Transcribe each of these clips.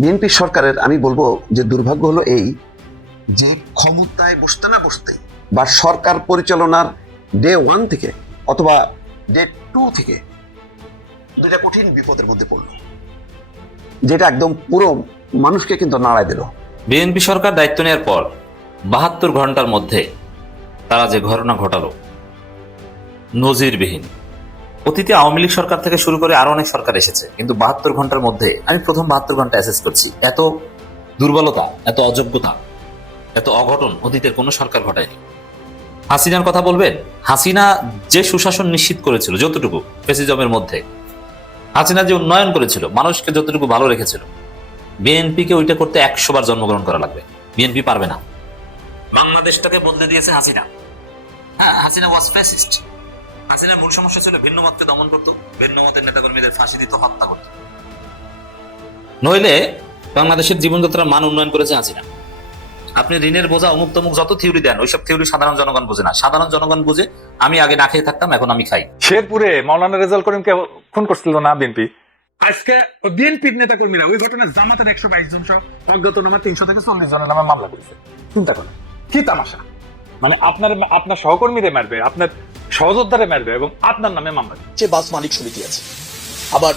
BNP সরকারের আমি বলবো যে দুর্ভাগ্য হলো এই যে ক্ষমতায় বসতে না বসতেই বা সরকার পরিচালনার ডে 1 থেকে অথবা ডে 2 থেকে দুটা কঠিন বিপদের মধ্যে পড়লো, যেটা একদম পুরো মানুষকে কিন্তু নাড়ায় দিল। বিএনপি সরকার দায়িত্ব নেওয়ার পর 72 ঘন্টার মধ্যে তারা যে ঘটনা ঘটালো নজিরবিহীন। অতীতে আওয়ামী লীগ সরকার থেকে শুরু করে আরো অনেক সরকার এসেছে, কিন্তু 72 ঘন্টার মধ্যে আমি প্রথম 72 ঘন্টা অ্যাসেস করছি। এত দুর্বলতা, এত অযোগ্যতা, এত অঘটন অতীতের কোনো সরকার ঘটায়নি। হাসিনার কথা বলবেন? হাসিনা যে সুশাসন নিশ্চিত করেছিল যতটুকু ফ্যাসিজমের মধ্যে, হাসিনা যে উন্নয়ন করেছিল, মানুষকে যতটুকু ভালো রেখেছিল, বিএনপিকে ওইটা করতে 100 বার জন্মগ্রহণ করা লাগবে। বিএনপি পারবে না। বাংলাদেশটাকে বদলে দিয়েছে হাসিনা। হ্যাঁ, হাসিনা ওয়াজ ফ্যাসিস্ট। হাসিনার মূল সমস্যা ছিল ভিন্ন মতকে দমন করতো, ভিন্ন মতের নেতাকর্মীদের ফাঁসি দিত, হত্যা করত। নইলে বাংলাদেশের জীবনযাত্রার মান উন্নয়ন করেছে হাসিনা। আপনি ঋণের বোঝা অমুক তমুক যত থিওরি দেন, ওইসব থিওরি সাধারণ জনগণ বোঝে না। সাধারণ জনগণ বুঝে আমি আগে না খেয়ে থাকতাম, এখন আমি খাই। শেরপুরে মাওলানা রেজাউল করিমকে খুন করছিল না বিএনপি? আজকে বিএনপির নেতা কর্মীরা ওই ঘটনায় জামাতের 122 জন সহ অজ্ঞাতনামা 300 থেকে 40 জনের নামে মামলা করেছে। চিন্তা করেন কি তামাশা! মানে আপনার সহকর্মীরে মারবে, আপনার সহযোদ্ধারে মারবে এবং আপনার নামে মামলা। যে বাস মালিক সমিতি আছে, আবার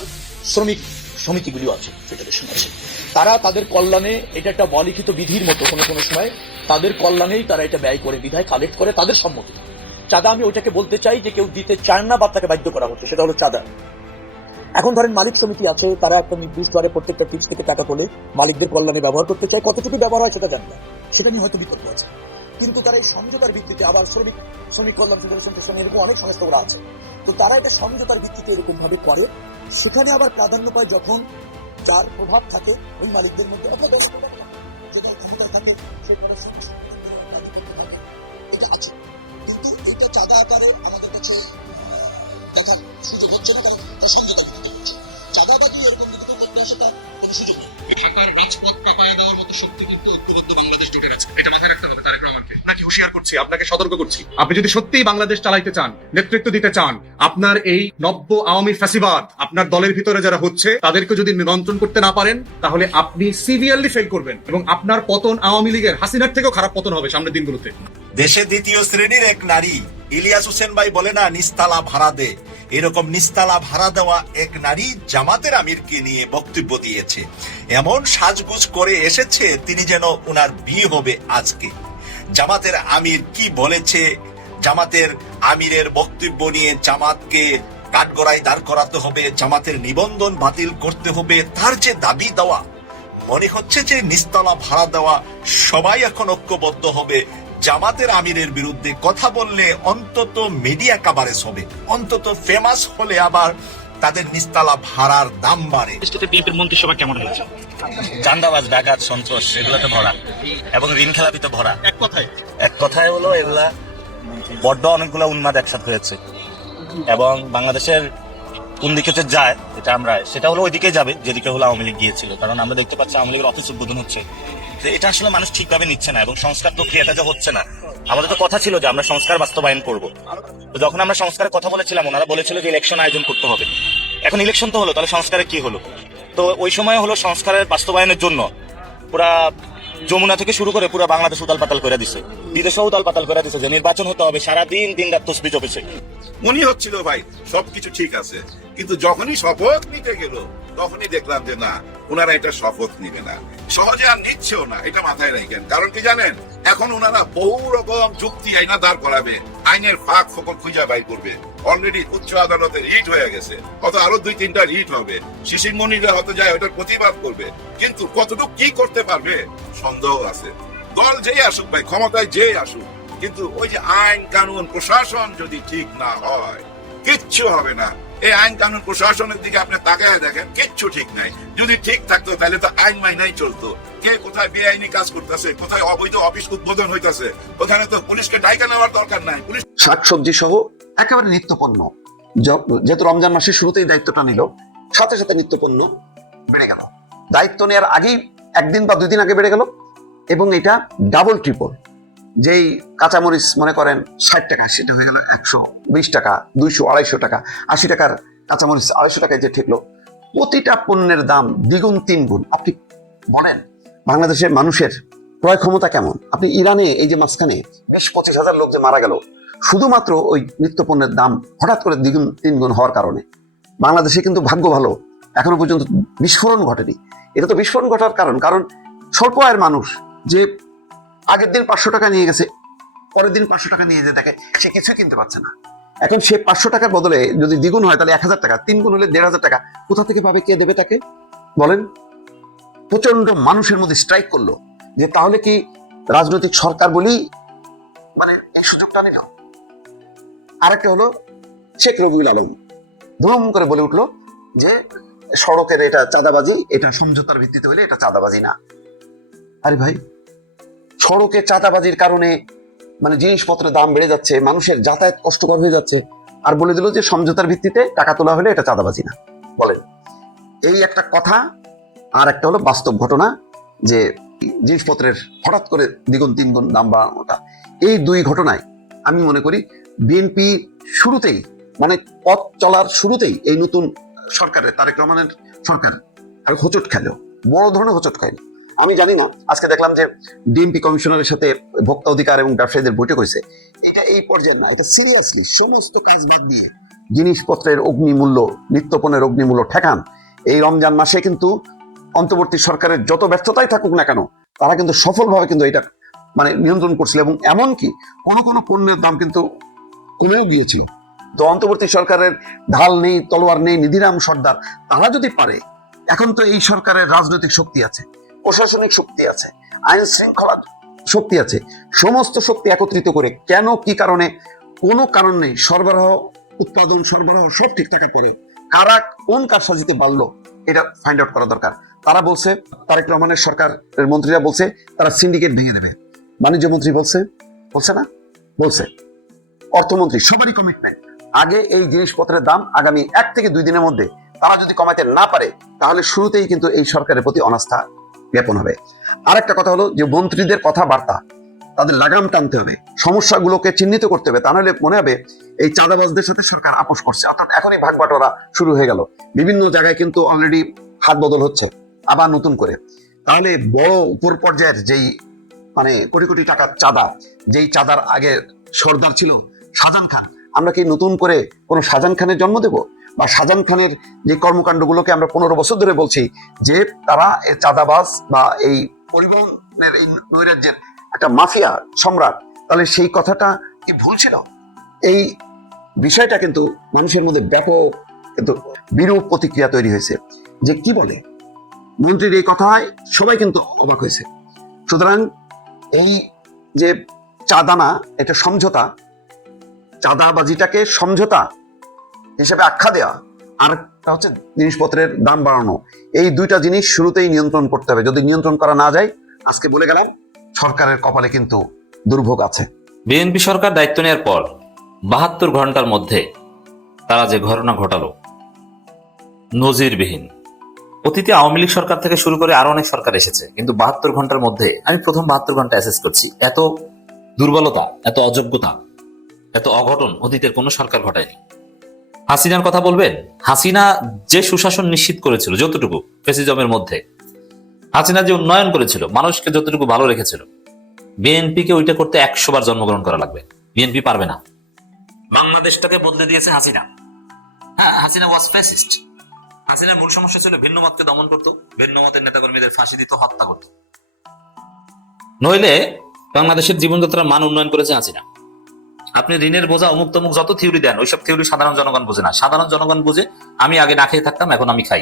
শ্রমিক সমিতিগুলিও আছে, ফেডারেশন আছে, তারা তাদের কল্যাণে, এটা একটা অলিখিত বিধির মতো কোনো কোনো সময় তাদের কল্যাণেই তারা এটা ব্যয় করে, বিধায় কালেক্ট করে তাদের সম্মতি। চাঁদা আমি ওইটাকে বলতে চাই যে কেউ দিতে চায় না বা তাকে বাধ্য করা হচ্ছে, সেটা হলো চাঁদা। এখন ধরেন মালিক সমিতি আছে, তারা একটা নির্দিষ্ট হারে প্রত্যেকটা টিপস থেকে টাকা তোলে, মালিকদের কল্যাণে ব্যবহার করতে চায়। কতটুকু ব্যবহার হয় সেটা জানি না, সেটা নিয়ে হয়তো বিপদ আছে। কিন্তু তারা এই সমঝোতার ভিত্তিতে, আবার শ্রমিক কল্যাণ ফেডারেশনের সঙ্গে এরকম অনেক সংস্থাগুলো আছে, তো তারা এটা সমঝোতার ভিত্তিতে এরকম ভাবে করে। সেখানে আবার প্রাধান্য পায় যখন যার প্রভাব থাকে ওই মালিকদের মধ্যে, অথবা যদি ক্ষমতায় থাকে সে এটা আছে। কিন্তু এটা চাঁদা আকারে আমাদের কাছে দেখার সুযোগ হচ্ছে না, কারণ সমঝোতার ভিত্তিতে হচ্ছে। চাঁদাবাজি এরকম সেটা কোনো সুযোগ নেই। ঢাকার রাজপথ কাঁপায় দেওয়ার মতো শক্তি কিন্তু ঐক্যবদ্ধ বাংলাদেশ জোটের আছে, এটা মাথায় রাখতে হবে। তারেক রহমানকে আপনাকে হুঁশিয়ার করছি, আপনাকে সতর্ক করছি। আপনি যদি সত্যিই বাংলাদেশ চালাইতে চান, নেতৃত্ব দিতে চান, আপনার এই নব্য আওয়ামী ফ্যাসিবাদ আপনার দলের ভিতরে যারা হচ্ছে তাদেরকে যদি নিয়ন্ত্রণ করতে না পারেন, তাহলে আপনি সিভিয়ারলি ফেল করবেন এবং আপনার পতন আওয়ামী লীগের হাসিনার থেকেও খারাপ পতন হবে সামনের দিনগুলোতে। দেশে দ্বিতীয় শ্রেণীর এক নারী, ইলিয়াস হোসেন ভাই বলে না নিস্তালা ভাড়া দে, এরকম নিস্তালা ভাড়া দেওয়া এক নারী জামাতের আমিরকে নিয়ে বক্তব্য দিয়েছে। এমন সাজগোজ করে এসেছে তিনি যেন উনার বিয়ে হবে আজকে। জামাতের আমির কি বলেছে, জামাতের আমিরের বক্তব্য নিয়ে জামাতকে কাঠগড়ায় দাঁড় করাতে হবে, জামাতের নিবন্ধন বাতিল করতে হবে, তার যে দাবি দেওয়া, মনে হচ্ছে যে নিস্তালা ভাড়া দেওয়া সবাই এখন ঐক্যবদ্ধ হবে। জামাতের আমিরের বিরুদ্ধে কথা বললে অন্তত মিডিয়া কাভারেজ হবে, অন্তত ফেমাস হলে আবার তাদের নিস্তালা ভাড়ার দাম বাড়ে। বিএনপির মন্ত্রিসভা কেমন হয়েছে? চান্দাবাজ, ডাকাত, সন্ত্রাস এগুলোতে ভরা এবং ঋণ খেলাপিতে ভরা। এক কথায় হলো এগুলা বড্ড অনেকগুলো উন্মাদ একসাথে হয়েছে এবং বাংলাদেশের কোন দিকে যে যায় সেটা হলো ওইদিকে যাবে যেদিকে হলো আওয়ামী লীগ গিয়েছিল। কারণ আমরা দেখতে পাচ্ছি আওয়ামী লীগের অফিস উদ্বোধন হচ্ছে, যে এটা আসলে মানুষ ঠিকভাবে নিচ্ছে না এবং সংস্কার প্রক্রিয়াটা যে হচ্ছে না। আমাদের তো কথা ছিল যে আমরা সংস্কার বাস্তবায়ন করব, তো যখন আমরা সংস্কারের কথা বলেছিলাম ওনারা বলেছিল যে ইলেকশন আয়োজন করতে হবে। এখন ইলেকশন তো হলো, তাহলে সংস্কারে কি হলো? তো ওই সময় হলো সংস্কারের বাস্তবায়নের জন্য পুরা যমুনা থেকে শুরু করে পুরো বাংলাদেশ উতাল পাতাল করে দিছে, বিদেশেও উতাল পাতাল করে দিছে যে নির্বাচন হতে হবে, সারাদিন দিন রাত তসবিহ জপেছে। মনে হচ্ছিল ভাই সবকিছু ঠিক আছে, কিন্তু যখনই শপথ নিতে গেল তখনই দেখলাম যে না, ওনারা এটা শপথ নিবে না, সহজে আর নিচ্ছেও না। এটা মাথায় রাখেন, কারণ কি জানেন, এখন ওনারা বহু রকম যুক্তি আইনা দাঁড় করাবে, আইনের ফাঁক ফোকর খুঁজা বাই করবে। অলরেডি উচ্চ আদালতে রিট হয়ে গেছে, হয়তো আরো 2-3টা রিট হবে, শিশির মনিরা হতে যায় ওটার প্রতিবাদ করবে, কিন্তু কতটুকু কি করতে পারবে সন্দেহ আছে। দল যেই আসুক ভাই, ক্ষমতায় যেই আসুক, কিন্তু ওই যে আইন কানুন প্রশাসন যদি ঠিক না হয় কিচ্ছু হবে না। এই আইন কানুন প্রশাসনের দিকে আপনি তাকায় দেখেন, কিচ্ছু ঠিক নাই। যদি ঠিক থাকতো তাহলে তো আইন মাইনাই চলতো। কে কোথায় বেআইনি কাজ করতেছে, কোথায় অবৈধ অফিস উদ্বোধন হইতেছে, ওখানে তো পুলিশকে ডাইকা নেওয়ার দরকার নাই। পুলিশ শাকসবজি সহ একেবারে নিত্যপণ্য, যেহেতু রমজান মাসের শুরুতেই দায়িত্বটা নিল, সাথে সাথে নিত্যপণ্য বেড়ে গেল। দায়িত্ব নেওয়ার আগেই 1 দিন বা 2 দিন আগে বেড়ে গেল, এবং এটা ডাবল ট্রিপল। যেই কাঁচামরিচ মনে করেন 60 টাকা, সেটা হয়ে গেল 120 টাকা, 200, 250 টাকা। 80 টাকার কাঁচামরিচ 250 টাকায় যে ঠেকলো। প্রতিটা পণ্যের দাম দ্বিগুণ 3 গুণ। আপনি বলেন বাংলাদেশের মানুষের ক্রয় ক্ষমতা কেমন? আপনি ইরানে এই যে মাঝখানে 20-25 হাজার লোক যে মারা গেল শুধুমাত্র ওই নিত্যপণ্যের দাম হঠাৎ করে দ্বিগুণ তিনগুণ হওয়ার কারণে, বাংলাদেশে কিন্তু ভাগ্য ভালো এখনো পর্যন্ত বিস্ফোরণ ঘটেনি। এটা তো বিস্ফোরণ ঘটার কারণ স্বল্প আয়ের মানুষ যে আগের দিন 500 টাকা নিয়ে গেছে, পরের দিন 500 টাকা নিয়ে যে দেখে সে কিছুই কিনতে পারছে না। এখন সে 500 টাকার বদলে যদি দ্বিগুণ হয় তাহলে 1000 টাকা, 3 গুণ হলে 1500 টাকা কোথা থেকে পাবে? কে দেবে তাকে? বলেন। প্রচন্ড মানুষের মধ্যে স্ট্রাইক করলো যে তাহলে কি রাজনৈতিক সরকার বলি মানে এই সুযোগটা নিল। আরেকটা হলো শেখ রবিউল আলম ধুম করে বলে উঠলো যে সড়কের এটা চাঁদাবাজি, এটা সমঝোতার ভিত্তিতে হলে এটা চাঁদাবাজি না। আরে ভাই, সড়কে চাঁদাবাজির কারণে মানে জিনিসপত্রের দাম বেড়ে যাচ্ছে, মানুষের যাতায়াত কষ্টকর হয়ে যাচ্ছে, আর বলে দিল যে সমঝোতার ভিত্তিতে টাকা তোলা হলে এটা চাঁদাবাজি না। বলেন, এই একটা কথা। আর একটা হলো বাস্তব ঘটনা যে জিনিসপত্রের হঠাৎ করে দ্বিগুণ তিনগুণ দাম বাড়ানোটা। এই দুই ঘটনায় আমি মনে করি বিএনপি শুরুতেই মানে পথ চলার শুরুতেই এই নতুন সরকারের, তারেক রহমানের সরকার আর হোঁচট খেলো, বড় ধরনের হোঁচট খায়নি। আমি জানি না, আজকে দেখলাম যে ডিএমপি কমিশনারের সাথে ভোক্তা অধিকার এবং ব্যবসায়ীদের বৈঠক হয়েছে। এটা এই পর্যায়ে না, এটা সিরিয়াসলি সমস্ত কাজ বাদ দিয়ে জিনিসপত্রের অগ্নিমূল্য, নিত্যপণ্যের অগ্নিমূল্য ঠেকান। এই রমজান মাসে কিন্তু অন্তর্বর্তী সরকারের যত ব্যর্থতাই থাকুক না কেন, তারা কিন্তু সফলভাবে কিন্তু এটা মানে নিয়ন্ত্রণ করছিল, এবং এমনকি কোনো পণ্যের দাম কিন্তু কমেও গিয়েছিল। তো অন্তর্বর্তী সরকারের ঢাল নেই, তলোয়ার নেই, নিধিরাম সর্দার তারা যদি পারে, এখন তো এই সরকারের রাজনৈতিক শক্তি আছে, প্রশাসনিক শক্তি আছে, আইন শৃঙ্খলা শক্তি আছে, সমস্ত শক্তি একত্রিত করে কেন কি কারণে কোনো কারণ নেই সরবরাহ, উৎপাদন, সরবরাহ সব ঠিক থাকার পরে কারা কোন কারসাজিতে বাড়লো এটা ফাইন্ড আউট করা দরকার। তারা বলছে, তারেক রহমানের সরকারের মন্ত্রীরা বলছে তারা সিন্ডিকেট ভেঙে দেবে। বাণিজ্য মন্ত্রী বলছে না? বলছে। অর্থমন্ত্রী, সবারই কমিটমেন্ট আগে এই জিনিসপত্রের দাম আগামী 1 থেকে 2 দিনের মধ্যে তারা যদি কমাতে না পারে তাহলে শুরুতেই কিন্তু এই সরকারের প্রতি অনাস্থা জ্ঞাপন হবে। আরেকটা কথা হলো যে মন্ত্রীদের কথাবার্তা তাদের লাগাম টানতে হবে, সমস্যাগুলোকে চিহ্নিত করতে হবে, তা নাহলে মনে হবে এই চাঁদাবাজদের সাথে সরকার আপোষ করছে। অর্থাৎ এখনই ভাগ বাটোয়ারা শুরু হয়ে গেল, বিভিন্ন জায়গায় কিন্তু অলরেডি হাত বদল হচ্ছে আবার নতুন করে। তাহলে বড় উপর পর্যায়ের যেই মানে কোটি কোটি টাকার চাঁদা, যেই চাঁদার আগে সর্দার ছিল শাহজাহান খান, আমরা কি নতুন করে কোনো শাহজাহান খানের জন্ম দেব? বা শাহজাহান খানের যে কর্মকাণ্ডগুলোকে আমরা 15 বছর ধরে বলছি যে তারা চাঁদাবাজ বা এই পরিবহনের এই নৈরাজ্যের একটা মাফিয়া সম্রাট, তাহলে সেই কথাটা কি ভুল ছিল? এই বিষয়টা কিন্তু মানুষের মধ্যে ব্যাপক কিন্তু বিরূপ প্রতিক্রিয়া তৈরি হয়েছে যে কি বলে মন্ত্রীর এই কথায় সবাই কিন্তু অবাক হয়েছে। সুতরাং এই যে চাঁদা না, এটা সমঝোতা, চাঁদাবাজিটাকে সমঝোতা হিসেবে আখ্যা দেওয়া, আর হচ্ছে জিনিসপত্রের দাম বাড়ানো, এই দুইটা জিনিস শুরুতেই নিয়ন্ত্রণ করতে হবে। যদি নিয়ন্ত্রণ করা না যায়, আজকে বলে গেলাম সরকারের কপালে কিন্তু দুর্ভোগ আছে। বিএনপি সরকার দায়িত্ব নেওয়ার পর 72 ঘন্টার মধ্যে তারা যে ঘটনা ঘটালো নজিরবিহীন। অতীতে আওয়ামী লীগ সরকার থেকে শুরু করে আরো অনেক সরকার এসেছে, কিন্তু 72 ঘন্টার মধ্যে আমি প্রথম 72 ঘন্টা অ্যাসেস করছি, এত দুর্বলতা, এত অযোগ্যতা, এত অঘটন অতীতের কোনো সরকার ঘটায়নি। হাসিনার কথা বলবেন, হাসিনা যে সুশাসন নিশ্চিত করেছিল যতটুকু ফ্যাসিজমের মধ্যে, হাসিনা যে উন্নয়ন করেছিল, মানুষকে যতটুকু ভালো রেখেছিল, বিএনপি কে ওইটা করতে 100 বার জন্মগ্রহণ করা লাগবে। বিএনপি পারবে না। বাংলাদেশটাকে বদলে দিয়েছে হাসিনা। হ্যাঁ, হাসিনা ওয়াজ ফ্যাসিস্ট। হাসিনার মূল সমস্যা ছিল ভিন্ন মতকে দমন করত, ভিন্ন মতের নেতাকর্মীদের ফাঁসি দিত, হত্যা করত। নইলে বাংলাদেশের জীবনযাত্রার মান উন্নয়ন করেছে হাসিনা। আপনি ঋণের বোঝা, অমুক তমুক যত থিওরি দেন, ওইসব থিওরি সাধারণ জনগণ বোঝে না। সাধারণ জনগণ বুঝে আমি আগে না খেয়ে থাকতাম, এখন আমি খাই,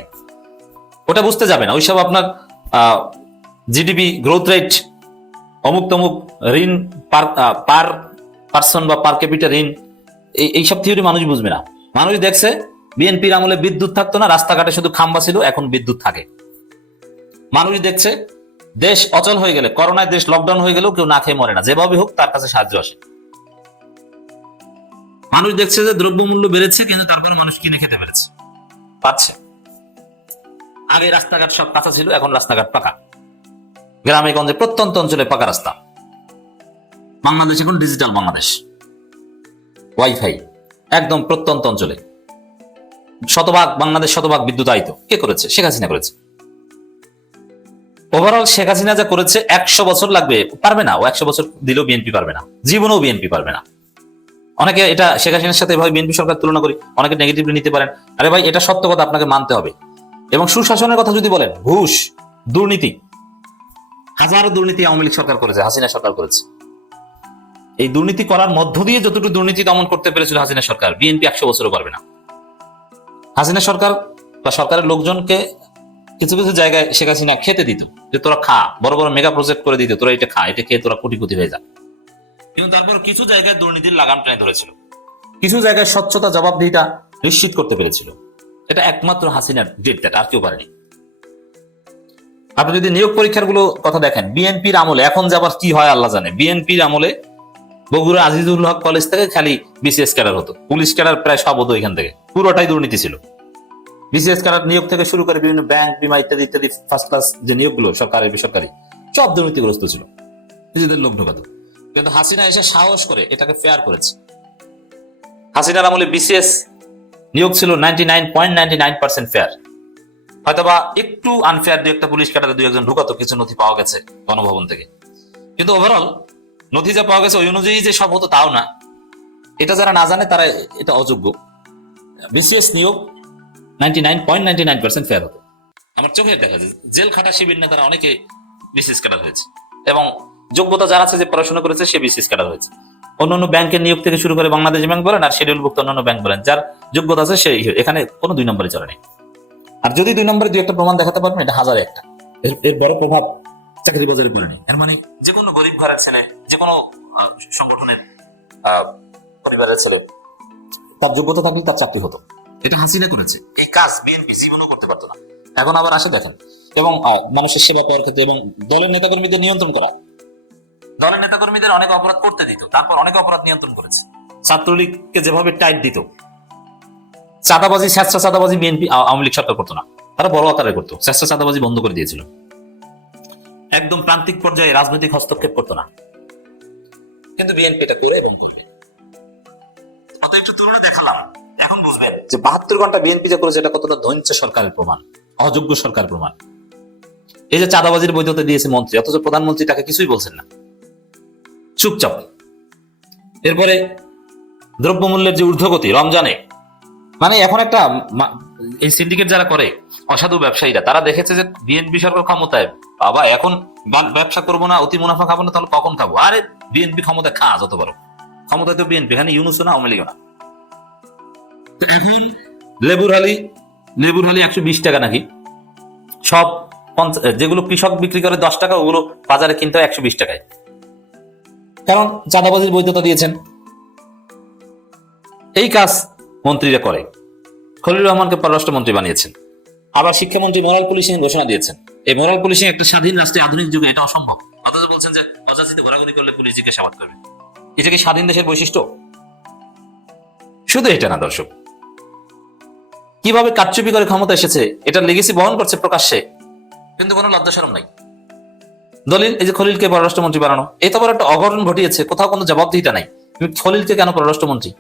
ওটা বুঝতে যাবে না। ওইসব আপনার জিডিপি গ্রোথ রেট, অমুক তমুক ঋণ পার পার্সন বা পার ক্যাপিটাল ঋণ, এইসব থিওরি মানুষ বুঝবে না। মানুষ দেখছে বিএনপির আমলে বিদ্যুৎ থাকতো না, রাস্তাঘাটে শুধু খাম্বা ছিল, এখন বিদ্যুৎ থাকে। মানুষ দেখছে দেশ অচল হয়ে গেলে, করোনায় দেশ লকডাউন হয়ে গেলেও কেউ না খেয়ে মরে না, যেভাবে হোক তার কাছে সাহায্য আসে। মানুষ দেখছে যে দ্রব্যমূল্য বেড়েছে, কিন্তু তারপরে মানুষ কিনে খেতে পেরেছে, পাচ্ছে। আগে রাস্তাঘাট সব কাঁচা ছিল, এখন রাস্তাঘাট পাকা। গ্রামে গঞ্জে প্রত্যন্ত অঞ্চলে পাকা রাস্তা। বাংলাদেশ এখন ডিজিটাল বাংলাদেশ, ওয়াইফাই একদম প্রত্যন্ত অঞ্চলে। বাংলাদেশ শতভাগ বিদ্যুতায়িত। কে করেছে? শেখ হাসিনা করেছে। ওভারঅল শেখ হাসিনা যা করেছে 100 বছর লাগবে, পারবে না। ও 100 বছর দিলেও বিএনপি পারবে না, জীবনেও বিএনপি পারবে না। অনেকে এটা শেখ হাসিনার সাথে এভাবে বিএনপি সরকার তুলনা করি, অনেকে নেগেটিভলি নিতে পারেন। আরে ভাই, এটা সত্য কথা, আপনাকে মানতে হবে। এবং সুশাসনের কথা যদি বলেন, ঘুষ, দুর্নীতি, হাজারো দুর্নীতি আওয়ামী লীগ সরকার করেছে, হাসিনা সরকার করেছে। এই দুর্নীতি করার মধ্য দিয়ে যতটুকু দুর্নীতি দমন করতে পেরেছিল হাসিনা সরকার, বিএনপি 100 বছরও পারবে না। হাসিনা সরকার বা সরকারের লোকজনকে কিছু কিছু জায়গায় শেখ হাসিনা খেতে দিত, যে তোরা খা, বড় বড় মেগা প্রজেক্ট করে দিত, তোরা এটা খা, এটা খেয়ে তোরা কোটিপতি হয়ে যা। কিন্তু তারপর কিছু জায়গায় দুর্নীতির লাগাম টেনে ধরেছিল, কিছু জায়গায় স্বচ্ছতা, জবাবদিহিতা নিশ্চিত করতে পেরেছিল। এটা একমাত্র হাসিনার ডিড দ্যাট, আর কেউ পারেনি। আপনি যদি নিয়োগ পরীক্ষার গুলো কথা দেখেন, বিএনপির আমলে, এখন যে আবার কি হয় আল্লাহ জানে, বিএনপির আমলে বগুড়া আজিজুল হক কলেজ থেকে খালি বিসিএস ক্যাডার হতো, পুলিশ ক্যাডার প্রায় সব হতো এখান থেকে, পুরোটাই দুর্নীতি ছিল। বিসিএস ক্যাডার নিয়োগ থেকে শুরু করে বিভিন্ন ব্যাংক, বিমা ইত্যাদি ইত্যাদি ফার্স্ট ক্লাস যে নিয়োগগুলো সরকারি বেসরকারি সব দুর্নীতিগ্রস্ত ছিল, নিজেদের লোক ঢোকাতো। কিন্তু হাসিনা এসে সাহস করে এটাকে ফেয়ার করেছে। হাসিনার আমলে বিসিএস নিয়োগ ছিল 99.99% ফেয়ার, হয়তোবা একটু আনফেয়ার, দু একটা পুলিশ ক্যাডারে 2-1 ঢুকাতো, কিছু নথি পাওয়া গেছে গণভবন থেকে। কিন্তু ওভারঅল নথি যা পাওয়া গেছে ওই অনুযায়ী যে সব হতো তাও না। এটা যারা না জানে তারা এটা অযোগ্য। বিসিএস নিয়োগ 99.99% ফেয়ার হতো। আমার চোখে দেখা যায় জেল খাটা শিবির নেতারা অনেকে বিসিএস ক্যাডার হয়েছে, এবং যোগ্যতা যারা আছে, যে পড়াশোনা করেছে, সে বিসিএস ক্যাডার হয়েছে। অন্যান্য ব্যাংকের নিয়োগ থেকে শুরু করে বাংলাদেশ ব্যাংক বলেন আর শিডিউলভুক্ত অন্যান্য ব্যাংক বলেন, যার যোগ্যতা আছে সেই এখানে কোনো 2 নম্বরে চলে নেই। আর যদি 2 নম্বরে 2-1টা প্রমাণ দেখাতে পারবেন, এটা হাজারে একটা। এর বড় প্রভাব চাকরি বাজারে পড়ে নেই। এর মানে যে কোনো গরিব ঘরের ছেলে, যে কোনো সংগঠনের পরিবারের ছেলে, তার যোগ্যতা থাকলে তার চাকরি হতো। এটা হাসিনা করেছে, এই কাজ বিএনপি জীবনও করতে পারতো না। এখন আবার আসে দেখেন, এবং মানুষের সেবা পাওয়ার ক্ষেত্রে, এবং দলের নেতাকর্মীদের নিয়ন্ত্রণ করা, দলের নেতাকর্মীদের অনেক অপরাধ করতে দিত, তারপর অনেক অপরাধ নিয়ন্ত্রণ করেছে। ছাত্রলীগকে যেভাবে টাইট দিত, চাঁদাবাজি, স্বেচ্ছা চাঁদাবাজি বিএনপি আওয়ামী লীগ সরকার করতো না, তারা বড় আকারে করতো। স্বেচ্ছা চাঁদাবাজি বন্ধ করে দিয়েছিল, একদম প্রান্তিক পর্যায়ে রাজনৈতিক হস্তক্ষেপ করতো না। কিন্তু বিএনপি এটা করে এবং করবে। অত একটু তুলনা দেখালাম, এখন বুঝবেন যে 72 ঘন্টা বিএনপি যা করেছে এটা কতটা ধৈর্য সরকারের প্রমাণ, অযোগ্য সরকারের প্রমাণ। এই যে চাঁদাবাজির বৈধতা দিয়েছে মন্ত্রী, অথচ প্রধানমন্ত্রী তাকে কিছুই বলছেন না, চুপচাপ। এরপরে দ্রব্যমূল্যের যে ঊর্ধ্বগতি রমজানে, মানে এখন একটা এই সিন্ডিকেট যারা করে, অসাধু ব্যবসায়ীরা, তারা দেখেছে যে বিএনপি সরকার ক্ষমতায়, বাবা এখন ব্যবসা করবো না, অতি মুনাফা খাবো না, তাহলে কখন খাবো? আরে বিএনপি ক্ষমতায় খা যত বড়, ক্ষমতায় তো বিএনপি, এখানে ইউনুসও না, আওয়ামী লীগও না। এখন লেবুর হালি 120 টাকা নাকি, সব যেগুলো কৃষক বিক্রি করে 10 টাকা, ওগুলো বাজারে কিনতে হয় 120 টাকায়, কারণ চাঁদাবাজির বৈধতা দিয়েছেন। এই কাজ মন্ত্রীরা করে। খলিলুর রহমানকে পররাষ্ট্রমন্ত্রী বানিয়েছেন, আবার শিক্ষামন্ত্রী মোরাল পুলিশিং ঘোষণা দিয়েছেন। এই মোরাল পুলিশিং একটা স্বাধীন রাষ্ট্রে আধুনিক যুগে এটা অসম্ভব, অথচ বলছেন যে অযাচিত ঘোরাঘুরি করলে পুলিশ জিজ্ঞাসাবাদ করবে। এটা কি স্বাধীন দেশের বৈশিষ্ট্য? শুধু এটা না দর্শক, কিভাবে কারচুপি করে ক্ষমতা এসেছে এটার লেগেসি বহন করছে প্রকাশ্যে, কিন্তু কোনো লজ্জা শরম নাই। দলিল, এই যে খলিলকে পররাষ্ট্রমন্ত্রী বানানো, এই তো বড় একটা অঘটন ঘটিয়েছে, কোথাও কোনো জবাবদিহিতা নাই। খলিলকে কেন পররাষ্ট্রমন্ত্রী?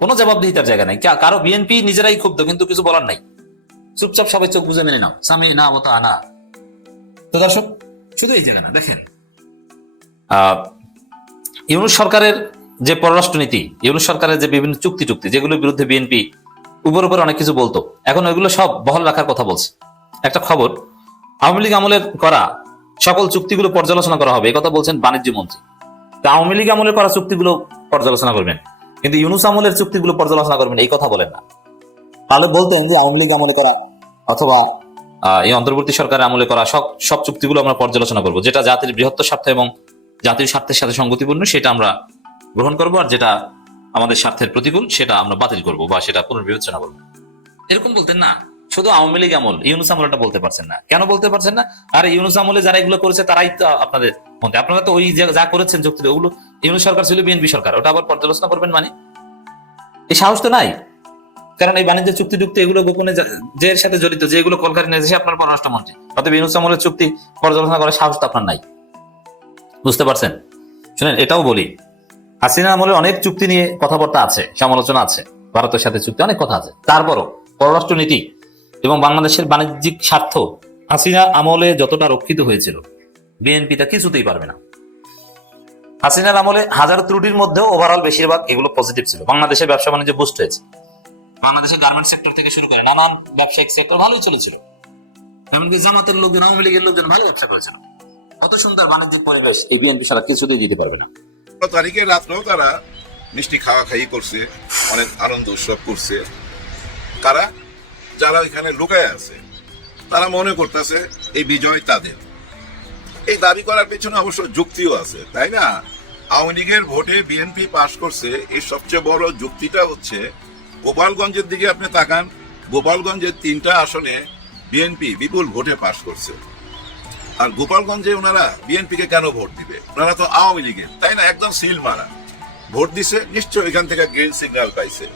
কোনো জবাবদিহিতার জায়গা নাই। কারো বিএনপি নিজেরাই ক্ষুব্ধ, কিন্তু কিছু বলার নাই, চুপচাপ সবাই চোখ বুঝে মেনে নাও, সামনে না মতো আনা। তো দর্শক, শুধু এই জায়গা না, দেখেন ইউনূস সরকারের যে পররাষ্ট্রনীতি, ইউনূস সরকারের যে বিভিন্ন চুক্তি যেগুলোর বিরুদ্ধে বিএনপি উপর অনেক কিছু বলতো, এখন ওইগুলো সব বহাল রাখার কথা বলছে। একটা খবর, আওয়ামী লীগ আমলের করা সকল চুক্তিগুলো পর্যালোচনা করা হবে, এই কথা বলছেন বাণিজ্য মন্ত্রী। তো আওয়ামী লীগ আমলের করা চুক্তিগুলো পর্যালোচনা করবেন, কিন্তু ইউনূস আমলের চুক্তিগুলো পর্যালোচনা করবেন, এই কথা বলেন না। তাহলে বলতেন যে আওয়ামী লীগ আমলে করা অথবা এই অন্তর্বর্তী সরকারের আমলে করা সব চুক্তিগুলো আমরা পর্যালোচনা করবো, যেটা জাতির বৃহত্তর স্বার্থ এবং জাতির স্বার্থের সাথে সঙ্গতিপূর্ণ সেটা আমরা গ্রহণ করবো, আর যেটা আমাদের স্বার্থের প্রতিকূল সেটা আমরা বাতিল করবো বা সেটা পুনর্বিবেচনা করবো। এরকম বলতেন না। শুধু আওয়ামী লীগ আমল, ইউনূস আমলটা বলতে পারছেন না। কেন বলতে পারছেন না? আর ইউনূস আমলে যারা এগুলো করেছে তারাই তো আপনাদের মধ্যে, আপনারা তো ওই যা করেছেন চুক্তি, ওগুলো ইউনূস সরকার ছিল বিএনপি সরকার, ওটা আবার পর্যালোচনা করবেন মানে এই সাহস তো নাই। কারণ এই বাণিজ্য চুক্তি এগুলো গোপনে যে সাথে জড়িত, যেগুলো কলকাতা নিয়ে এসে আপনার পররাষ্ট্রমন্ত্রী, অতএব ইউনূস আমলের চুক্তি পর্যালোচনা করার সাহস তো আপনার নাই। বুঝতে পারছেন? শুনেন, এটাও বলি, হাসিনা আমলে অনেক চুক্তি নিয়ে কথাবার্তা আছে, সমালোচনা আছে, ভারতের সাথে চুক্তি অনেক কথা আছে, তারপরও পররাষ্ট্রনীতি এবং বাংলাদেশের বাণিজ্যিক স্বার্থ হাসিনা আমলে যতটা রক্ষিত হয়েছিল বিএনপি তা কিছুতেই পারবে না। হাসিনার আমলে হাজার ত্রুটির মধ্যেও ওভারঅল বেশিরভাগ এগুলো পজিটিভ ছিল। বাংলাদেশের ব্যবসা বাণিজ্য বুস্ট হয়েছে, বাংলাদেশের গার্মেন্টস সেক্টর থেকে শুরু করে নানান ব্যবসায়িক সেক্টর ভালোই চলেছিল, এমনকি জামাতের লোকজন, আওয়ামী লীগের লোকজন ভালো ব্যবসা করেছিল। কত সুন্দর বাণিজ্যিক পরিবেশ এই বিএনপি সারা কিছুতেই দিতে পারবে না। তারিখে রাত্রেও তারা মিষ্টি খাওয়া খাই করছে, অনেক আনন্দ উৎসব করছে। কারা? যারা এখানে লুকায় আছে, তারা মনে করতেছে এই বিজয় তাদের। এই দাবি করার পেছনে অবশ্য যুক্তিও আছে, তাই না? আওয়ামী লীগের ভোটে বিএনপি পাশ করছে, এর সবচেয়ে বড় যুক্তিটা হচ্ছে গোপালগঞ্জের দিকে আপনি তাকান, গোপালগঞ্জের 3টা আসনে বিএনপি বিপুল ভোটে পাশ করছে। আর গোপালগঞ্জে ওনারা বিএনপি কে কেন ভোট দিবে? ওনারা তো আওয়ামী লীগের, তাই না? একদম সিল মারা ভোট দিছে, নিশ্চয় এখান থেকে গ্রিন সিগন্যাল পাইছে,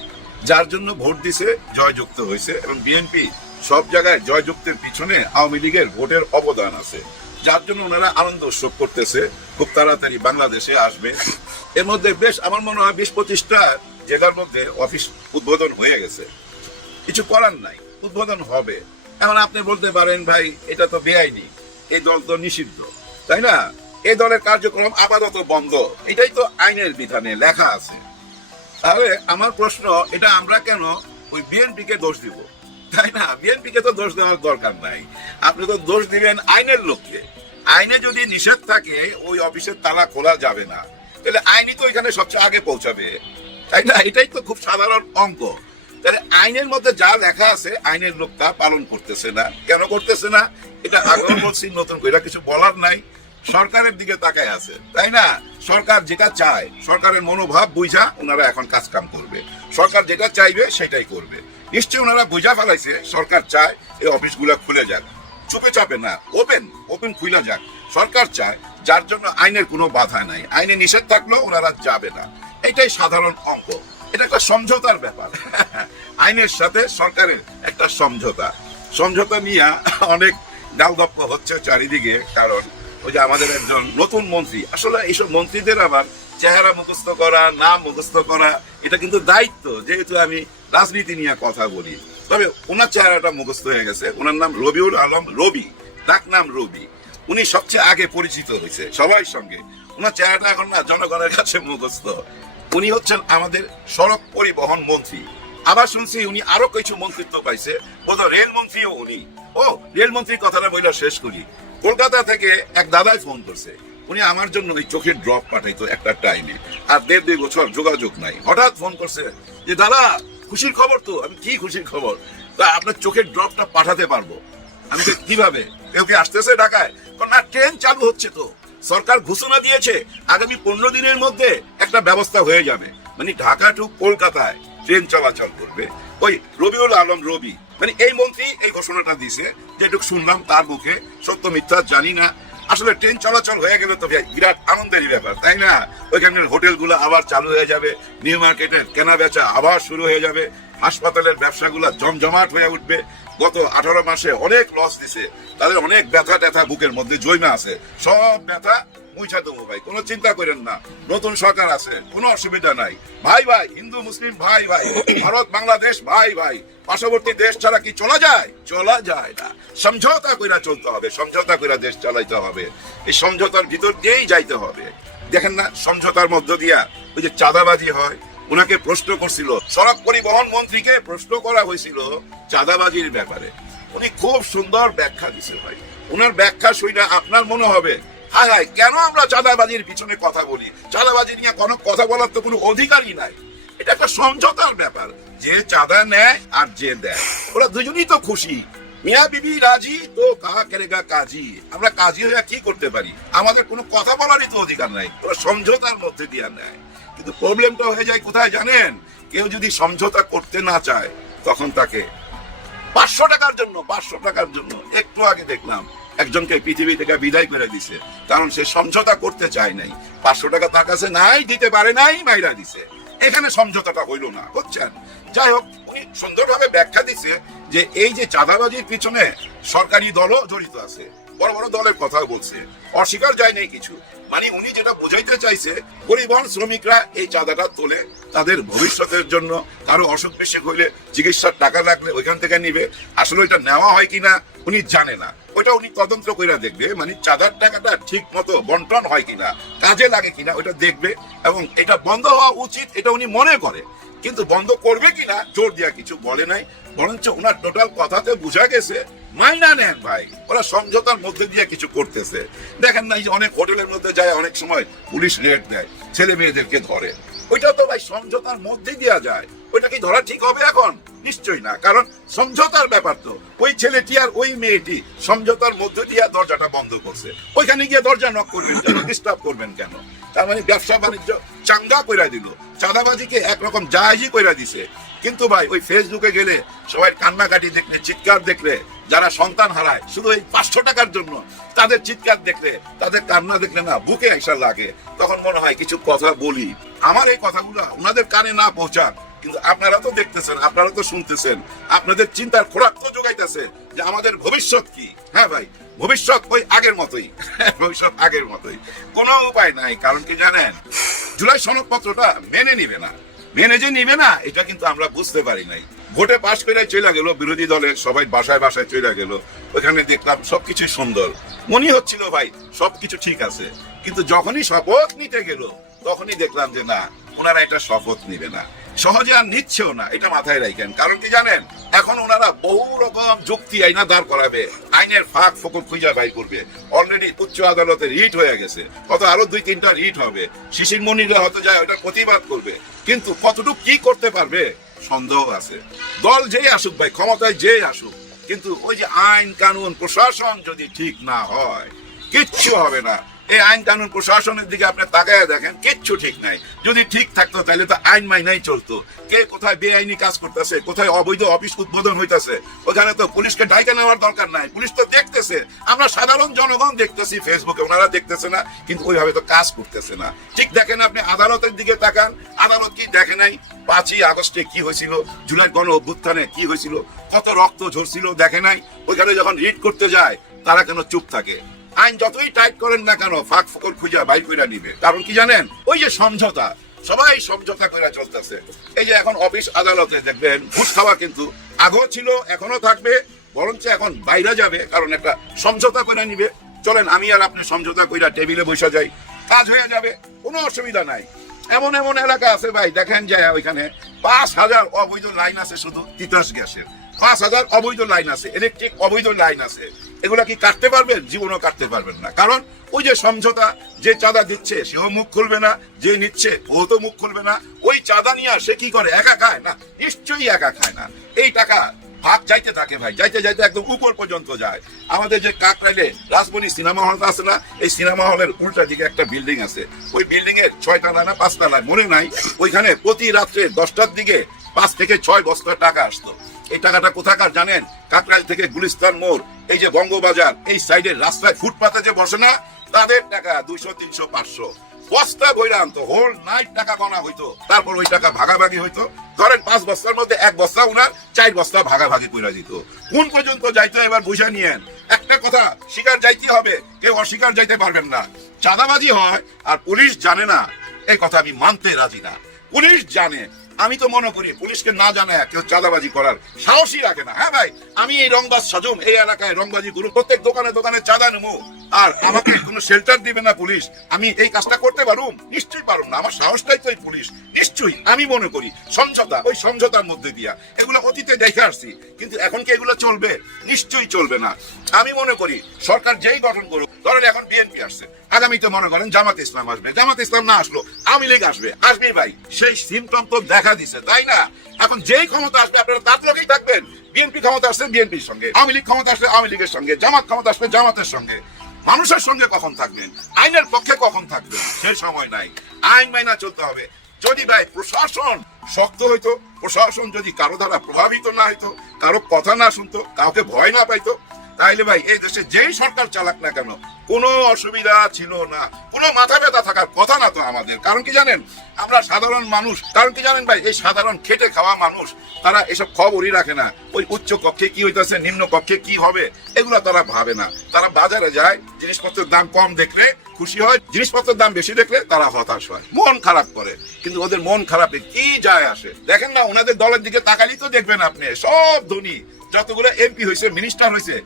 যার জন্য ভোট দিছে, জয়যুক্ত হয়েছে। এবং বিএনপি সব জায়গায় জয়যুক্তের পিছনে আওয়ামী লীগের ভোটের অবদান আছে, যার জন্য ওনারা আনন্দ উৎসব করতেছে। খুব তাড়াতাড়ি বাংলাদেশে আসবে। এর মধ্যে বেশ আমার মনে হয় 20-25টা জেলার মধ্যে অফিস উদ্বোধন হয়ে গেছে। কিছু করার নাই, উদ্বোধন হবে। এখন আপনি বলতে পারেন ভাই এটা তো বেআইনি, এই দল তো নিষিদ্ধ, তাই না? এই দলের কার্যক্রম আপাতত বন্ধ, এটাই তো আইনের বিধানে লেখা আছে। তাহলে আমার প্রশ্ন, এটা আমরা কেন ওই বিএনপি কে দোষ দিব? তাই না? বিএনপি কে তো দোষ দেওয়ার দরকার নাই, আপনি তো দোষ দিবেন আইনের লোককে। আইনে যদি নিষেধ থাকে ওই অফিসের তালা খোলা যাবে না, তাহলে আইনই তো এখানে সবচেয়ে আগে পৌঁছাবে, তাই না? এটাই তো খুব সাধারণ অঙ্ক। তাহলে আইনের মধ্যে যা লেখা আছে আইনের লোক তা পালন করতেছে না। কেন করতেছে না? এটা আগেও বলছি, নতুন করে কিছু বলার নাই। সরকারের দিকে তাকায় আছে, তাই না? সরকার যেটা চায়, সরকারের মনোভাব বুঝা ওনারা এখন কাজ কাম করবে। সরকার যেটা চাইবে সেটাই করবে। নিশ্চয়ই ওনারা বুঝা ফেলাইছে সরকার চায় এই অফিসগুলো খুলে যাক, চুপে চাপে না, ওপেন খুলে যাক। সরকার চায়, যার জন্য আইনের কোনো বাধা নাই। আইনে নিষেধ থাকলেও ওনারা যাবে না, এটাই সাধারণ অঙ্ক। এটা একটা সমঝোতার ব্যাপার। আইনের সাথে সরকারের একটা সমঝোতা নিয়ে অনেক ডালদপ্প হচ্ছে চারিদিকে। কারণ ওই যে আমাদের একজন নতুন মন্ত্রী, আসলে এইসব মন্ত্রীদের আবার চেহারা মুখস্থ করা, নাম মুখস্থ করা, এটা কিন্তু দায়িত্ব, যেহেতু আমি রাজনীতি নিয়ে কথা বলি। তবে ওনার চেহারাটা মুখস্থ হয়ে গেছে। ওনার নাম রবিউল আলম, রবি, ডাক নাম রবি। উনি সবচেয়ে আগে পরিচিত হয়েছে সবার সঙ্গে। ওনার চেহারাটা এখন না জনগণের কাছে মুখস্থ। উনি হচ্ছেন আমাদের সড়ক পরিবহন মন্ত্রী। আবার শুনছি উনি আরো কিছু মন্ত্রিত্ব পাইছে, বোধ রেলমন্ত্রীও উনি। রেলমন্ত্রীর কথাটা বইলা শেষ করি। কলকাতা থেকে এক দাদাই ফোন করছে, উনি আমার জন্য ওই চোখের ড্রপ পাঠাইতো একটা টাইমে, আর 1.5-2 বছর যোগাযোগ নাই। হঠাৎ ফোন করছে যে দাদা খুশির খবর তো। আমি কি খুশির খবর? তা আপনার চোখের ড্রপটা পাঠাতে পারবো। আমি তো কিভাবে? কেউ কি আসতেছে ঢাকায়? না, ট্রেন চালু হচ্ছে তো, সরকার ঘোষণা দিয়েছে আগামী 15 দিনের মধ্যে একটা ব্যবস্থা হয়ে যাবে, মানে ঢাকা টু কলকাতায় ট্রেন চলাচল করবে। ওই রবিউল আলম রবি, মানে এই মন্ত্রী এই ঘোষণাটা দিছে, যেটুকু শুনলাম তার মুখে, সত্য মিথ্যা জানি না। আসলে ট্রেন চলাচল হয়ে গেলে তো বিরাট আনন্দেরই ব্যাপার, তাই না? ওইখানের হোটেলগুলো আবার চালু হয়ে যাবে, নিউ মার্কেটের কেনা বেচা আবার শুরু হয়ে যাবে, হাসপাতালের ব্যবসাগুলো জমজমাট হয়ে উঠবে। গত 18 মাসে অনেক লস দিছে, তাদের অনেক ব্যথা ট্যাথা বুকের মধ্যে জমে আছে, সব ব্যথা মুছা দেবো ভাই, কোনো চিন্তা করেন না। নতুন সরকার আছে, কোনো অসুবিধা নাই। ভাই ভাই, হিন্দু মুসলিম ভাই ভাই, ভারত বাংলাদেশ ভাই ভাই, পার্শ্ববর্তী দেশ ছাড়া কি চলা যায়? চলা যায় না। সমঝোতা কইরা চলতে হবে, সমঝোতা কইরা দেশ চালাইতে হবে। এই সমঝোতার ভিতর দিয়েই যাইতে হবে। দেখেন না, সমঝোতার মধ্য দিয়া ওই যে চাঁদাবাজি হয়, উনাকে প্রশ্ন করছিল, সড়ক পরিবহন মন্ত্রীকে প্রশ্ন করা হয়েছিল চাঁদাবাজির ব্যাপারে। উনি খুব সুন্দর ব্যাখ্যা দিছে ভাই। উনার ব্যাখ্যা শুনে আপনার মনে হবে হায় হায়, কেন আমরা চাঁদাবাজির পিছনে কথা বলি? চাঁদাবাজি নিয়ে কোনো কথা বলার তো কোনো অধিকারই নাই। এটা একটা সমঝোতার ব্যাপার, যে চাঁদা নেয় আর যে দেয়, ওরা দুজনই তো খুশি। মিয়া বিবি রাজি তো কাহা করেগা কাজী। আমরা কাজী হয়ে কি করতে পারি? আমাদের কোনো কথা বলারই তো অধিকার নাই। ওরা সমঝোতার মধ্যে দিয়ে নেয়। কিন্তু প্রবলেমটা হয়ে যায় কোথায় জানেন? কেউ যদি সমঝোতা করতে না চায়, তখন তাকে 500 টাকার জন্য একটু আগে দেখলাম একজনকে পৃথিবী থেকে বিদায় করে দিছে, কারণ সে সমঝোতা করতে চায় নাই। 500 টাকা তার কাছে নাই, দিতে পারে নাই, মাইরা দিছে। এখানে সমঝোতাটা হইল না, বুঝছেন? যাই হোক, উনি সুন্দরভাবে ব্যাখ্যা দিছে যে এই যে চাঁদাবাজির পিছনে সরকারি দলও জড়িত আছে, বড় বড় দলের কথাও বলছে, অস্বীকার যায় নাই কিছু। মানে উনি যেটা বোঝাইতে চাইছে, পরিবহন শ্রমিকরা এই চাঁদাটা তোলে তাদের ভবিষ্যতের জন্য, কারো অসুখ বিসুখ হইলে চিকিৎসার টাকা লাগলে ওইখান থেকে নিবে। আসলে এটা নেওয়া হয় কিনা উনি জানে না। ওটা উনি তদন্ত করে দেখবে, মানে চাঁদার টাকাটা ঠিক মতো বন্টন হয় কিনা, কাজে লাগে কিনা ওটা দেখবে, এবং এটা বন্ধ হওয়া উচিত এটা উনি মনে করে। কিন্তু বন্ধ করবে কিনা জোর দিয়া কিছু বলে নাই, বরঞ্চ ওনার টোটাল কথাতে বোঝা গেছে মাইনা নেন ভাই, ওরা সমঝোতার মধ্যে দিয়ে কিছু করতেছে। দেখেন না, এই যে অনেক হোটেলের মধ্যে যায় অনেক সময় পুলিশ রেড দেয়, ছেলে মেয়েদেরকে ধরে, ওইটা তো ভাই সমঝোতার মধ্যে দেওয়া যায়। ওইটা কি ধরা ঠিক হবে এখন? নিশ্চয়ই না, কারণ সমঝোতার ব্যাপার তো। ওই ছেলেটি আর ওই মেয়েটি সমঝোতার মধ্যে দিয়ে দরজাটা বন্ধ করছে, ওইখানে গিয়ে দরজা নক করবেন কেন, ডিস্টার্ব করবেন কেন? তার মানে ব্যবসা বাণিজ্য চাঙ্গা কইরা দিল, চাঁদাবাজিকে একরকম জায়েজই কইরা দিছে। কিন্তু ভাই ওই ফেসবুকে গেলে সবাই কান্নাকাটি দেখলে, চিৎকার দেখলে, যারা সন্তান হারায় শুধু এই 500 টাকার জন্য, তাদের চিৎকার দেখলে, তাদের কান্না দেখলে না বুকে আইসা লাগে। তখন মনে হয় কিছু কথা বলি, আমার এই কথাগুলো ওনাদের কানে না পৌঁছাক, কিন্তু আপনারা তো দেখতেছেন, আপনারা তো শুনতেছেন, আপনাদের চিন্তার খোরাক তো যোগাইতেছে যে আমাদের ভবিষ্যৎ কি। হ্যাঁ ভাই, ভবিষ্যৎ ওই আগের মতোই, ভবিষ্যৎ আগের মতোই, কোনো উপায় নাই। কারণ কি জানেন, জুলাই সনদপত্রটা মেনে নিবে না, মেনে যে নিবে না এটা কিন্তু আমরা বুঝতে পারি নাই। ভোটে পাশ করে চলে গেল, বিরোধী দলের সবাই বাসায় বাসায় চলে গেল, ওইখানে দেখলাম সবকিছু সুন্দর, মনে হচ্ছিল ভাই সবকিছু ঠিক আছে। কিন্তু যখনই শপথ নিতে গেল তখনই দেখলাম যে না, ওনারা এটা শপথ নিবে না, সহজে আর নিচ্ছেও না। এটা মাথায় রাখেন, কারণ কি জানেন, এখন ওনারা বহু রকম যুক্তি আইনা দাঁড় করাবে, আইনের ফাঁক ফোকর খুঁজে বাই করবে। অলরেডি উচ্চ আদালতে রিট হয়ে গেছে, কত আরো 2-3টা রিট হবে, শিশির মনিরা হতে যায় ওটা প্রতিবাদ করবে। কিন্তু কতটুকু কি করতে পারবে সন্দেহ আছে। দল যেই আসুক ভাই, ক্ষমতায় যেই আসুক, কিন্তু ওই যে আইন কানুন প্রশাসন যদি ঠিক না হয় কিচ্ছু হবে না। এই আইন কানুন প্রশাসনের দিকে আপনি তাকায় দেখেন, কিচ্ছু ঠিক নাই। যদি ঠিক থাকতো তাহলে তো আইন মাইনাই চলতো। কে কোথায় বেআইনি কাজ করতেছে, কোথায় অবৈধ অফিস উদ্বোধন হইতেছে, ওখানে তো পুলিশকে ডাইকে নেওয়ার দরকার নাই, পুলিশ তো দেখতেছে। আমরা সাধারণ জনগণ দেখতেছি ফেসবুকে, ওনারা দেখতেছে না, কিন্তু ওইভাবে তো কাজ করতেছে না। ঠিক দেখেন আপনি আদালতের দিকে তাকান, আদালত কি দেখে নাই 5ই আগস্টে কি হয়েছিল, জুলাই গণ অভ্যুত্থানে কি হয়েছিল, কত রক্ত ঝরছিল দেখে নাই? ওইখানে যখন রিট করতে যায় তারা কেন চুপ থাকে? আইন যতই টাইট করেন না কেন, ফাঁক ফোকর খুঁজে বাইর করে নিবে। কারণ কি জানেন, ওই যে সমঝোতা, সবাই সমঝোতা করে চলতেছে। এই যে এখন অফিস আদালতে দেখবেন ঘুষ খাওয়া কিন্তু আগেও ছিল, এখনো থাকবে, বরঞ্চ এখন বাইরে যাবে, কারণ একটা সমঝোতা করে নিবে। চলেন আমি আর আপনি সমঝোতা কইরা টেবিলে বসে যাই, কাজ হয়ে যাবে, কোনো অসুবিধা নাই। এমন এমন এলাকা আছে ভাই, দেখেন যায় ওইখানে 5000 অবৈধ লাইন আছে, শুধু তিতাস গ্যাসের 5000 অবৈধ লাইন আছে, ইলেকট্রিক অবৈধ লাইন আছে। এগুলা কি কাটতে পারবেন? জীবনও কাটতে পারবেন না। কারণ ওই যে সমঝোতা, যে চাঁদা দিচ্ছে সেও মুখ খুলবে না, যে নিচ্ছে ও তো মুখ খুলবে না। ওই চাঁদা নিয়ে সে কি করে, একা খায় না? নিশ্চয়ই একা খায় না। এই টাকা ভাগ যাইতে থাকে ভাই, যাইতে যাইতে একদম উপর পর্যন্ত যায়। আমাদের যে কাকরাইলে রাজমণি সিনেমা হল আছে না, এই সিনেমা হলের উল্টা দিকে একটা বিল্ডিং আছে, ওই বিল্ডিং এর 6 তলা না 5 তলা মনে নাই, ওইখানে প্রতি রাত্রে 10টার দিকে 5 থেকে 6 বস্তা টাকা আসতো। এই টাকাটা কোথাকার জানেন? কাকরাইল থেকে গুলিস্তান মোড়, এই যে বঙ্গবাজার, এই সাইডের রাস্তায় ফুটপাতে যে বসে না, তাদের টাকা 200, 300, 500 বস্তা বইরা আনতো, হোল নাইট টাকা গণা হইতো, তারপর ওই টাকা ভাগাভাগি হইতো। ধরেন 5 বস্তার মধ্যে 1 বস্তা উনার, 4 বস্তা ভাগাভাগি করে দিত। কোন পর্যন্ত যাইতো এবার বুঝে নিয়েন। একটা কথা স্বীকার যাইতে হবে, কেউ অস্বীকার যাইতে পারবেন না। চাঁদাবাজি হয় আর পুলিশ জানে না, এই কথা আমি মানতে রাজি না। পুলিশ জানে, আমি তো মনে করি পুলিশকে না জানায় কেউ চাঁদাবাজি করার সাহসই রাখে না। হ্যাঁ ভাই, আমি এই রংবাজ সাজুম, এই এলাকায় রংবাজি করুন, প্রত্যেক দোকানে দোকানে চাঁদা নেবো, আর আমাকে কোনো শেল্টার দিবে না পুলিশ, আমি এই কাজটা করতে পারুম? নিশ্চয়ই পারুম না। আমার সাহসটাই তো এই পুলিশ। নিশ্চয়ই আমি মনে করি সমঝোতা, ওই সমঝোতার মধ্যে দিয়া এগুলো অতীতে দেখে আসছি, কিন্তু এখন কি এগুলো চলবে? নিশ্চয়ই চলবে না। আমি মনে করি সরকার যেই গঠন করুক, ধরেন এখন বিএনপি আসছে, আগামীতে মনে করেন জামাত ইসলাম আসবে, জামাত ইসলাম না আসলো আওয়ামী লীগ আসবে, আসবে ভাই, সেই সিমটম তো দেখা দিছে, তাই না? এখন যেই ক্ষমতা আসবে আপনারা তার লগেই থাকবেন। বিএনপি ক্ষমতা আসছে বিএনপির সঙ্গে, আওয়ামী লীগ ক্ষমতা আসলে আওয়ামী লীগের সঙ্গে, জামাত ক্ষমতা আসলে জামাতের সঙ্গে। মানুষের সঙ্গে কখন থাকবেন? আইনের পক্ষে কখন থাকবেন? সে সময় নাই। আইন মাইনা চলতে হবে। যদি ভাই প্রশাসন শক্ত হইতো, প্রশাসন যদি কারো দ্বারা প্রভাবিত না হইতো, কারো কথা না শুনতো, কাউকে ভয় না পাইতো, তাইলে ভাই এই দেশে যেই সরকার চালাক না কেন কোনো অসুবিধা ছিল না, কোনো মাথা ব্যথা থাকার কথা না তো আমাদের। কারণ কি জানেন, আমরা সাধারণ মানুষ, কারণ কি জানেন ভাই, এই সাধারণ খেটে খাওয়া মানুষ, তারা এসব খবরই রাখে না। ওই উচ্চ কক্ষে কি হইতেছে, নিম্ন কক্ষে কি হবে, এগুলা তারা ভাবে না। তারা বাজারে যায়, জিনিসপত্রের দাম কম দেখলে খুশি হয়, জিনিসপত্রের দাম বেশি দেখলে তারা হতাশ হয়, মন খারাপ করে। কিন্তু ওদের মন খারাপে কি যায় আসে? দেখেন না, ওনাদের দলের দিকে তাকালেই তো দেখবেন আপনি, সব ধনী যতগুলো এমপি হয়েছে, মিনিস্টার হয়েছে,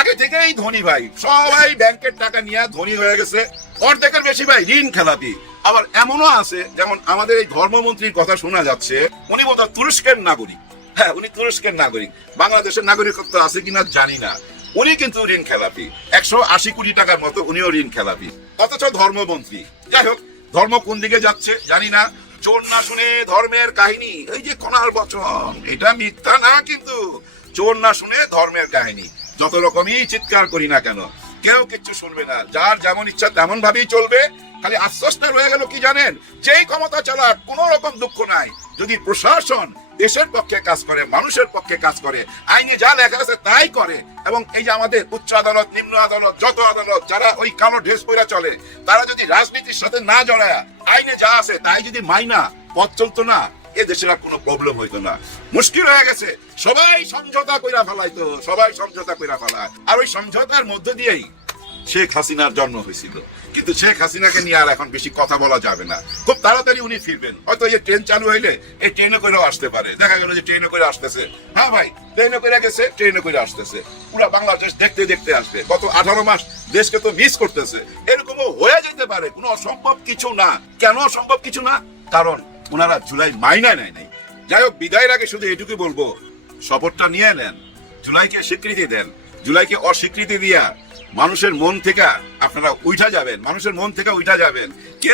আগে থেকেই ধনী ভাই, সবাই ব্যাংকের টাকা নিয়ে ধনী হয়ে গেছে, অর্ধেকের বেশি ভাই ঋণ খেলাপি। আবার এমনও আছে, যেমন আমাদের এই ধর্মমন্ত্রীর কথা শোনা যাচ্ছে, উনি বোধহয় তুরস্কের নাগরিক। হ্যাঁ, উনি তুরস্কের নাগরিক, বাংলাদেশের নাগরিকত্ব আছে কিনা জানি না। উনি কিন্তু ঋণ খেলাপি, 180 কোটি টাকার মতো উনিও ঋণ খেলাপি, অথচ ধর্মমন্ত্রী। যাই হোক, ধর্ম কোন দিকে যাচ্ছে জানি না। চোর না শুনে ধর্মের কাহিনী, এই যে কণার বচন, এটা মিথ্যা না কিন্তু। চোর না শুনে ধর্মের কাহিনী, যত রকমই চিৎকার করি না কেন, কেউ কিচ্ছু শুনবে না। যার যেমন ইচ্ছা তেমন ভাবেই চলবে। খালি আশ্বাসটা রয়ে গেল কি জানেন, যেই ক্ষমতা চালাক কোনো রকম দুঃখ নাই, যদি প্রশাসন দেশের পক্ষে কাজ করে, মানুষের পক্ষে কাজ করে, আইনে যা লেখা আছে তাই করে, এবং এই যে আমাদের উচ্চ আদালত, নিম্ন আদালত, যত আদালত, যারা ওই কালো ড্রেস পরে চলে, তারা যদি রাজনীতির সাথে না জড়ায়, আইনে যা আছে তাই যদি মাইনা পথ চলতো না, এ দেশের আর কোনো প্রবলেম হইতো না। মুশকিল হয়ে গেছে, সবাই সমঝোতা কইরা ফেলাইতো, সবাই সমঝোতা কইরা ফেলায়। আর ওই সমঝোতার মধ্য দিয়েই শেখ হাসিনার জন্ম হয়েছিল। কিন্তু শেখ হাসিনাকে নিয়ে আর এখন বেশি কথা বলা যাবে না, খুব তাড়াতাড়ি উনি ফিরবেন। হয়তো এই ট্রেন চালু হইলে এই ট্রেনে করেও আসতে পারে, দেখা গেল যে ট্রেনে করে আসতেছে। হ্যাঁ ভাই, ট্রেনে করে গেছে, ট্রেনে করে আসতেছে, পুরো বাংলাদেশ দেখতে দেখতে আসবে। গত 18 মাস দেশকে তো মিস করতেছে। এরকমও হয়ে যেতে পারে, কোনো অসম্ভব কিছু না। কেন অসম্ভব কিছু না? কারণ ওনারা জুলাই মাইনা নেয় নাই। যাই হোক, বিদায়ের আগে শুধু এটুকু বলবো, শপথটা নিয়ে নেন, জুলাইকে স্বীকৃতি দেন। জুলাইকে অস্বীকৃতি দিয়া মানুষের মন থেকে আপনারা উঠা যাবেন, মানুষের মন থেকে উঠা যাবেন। কেউ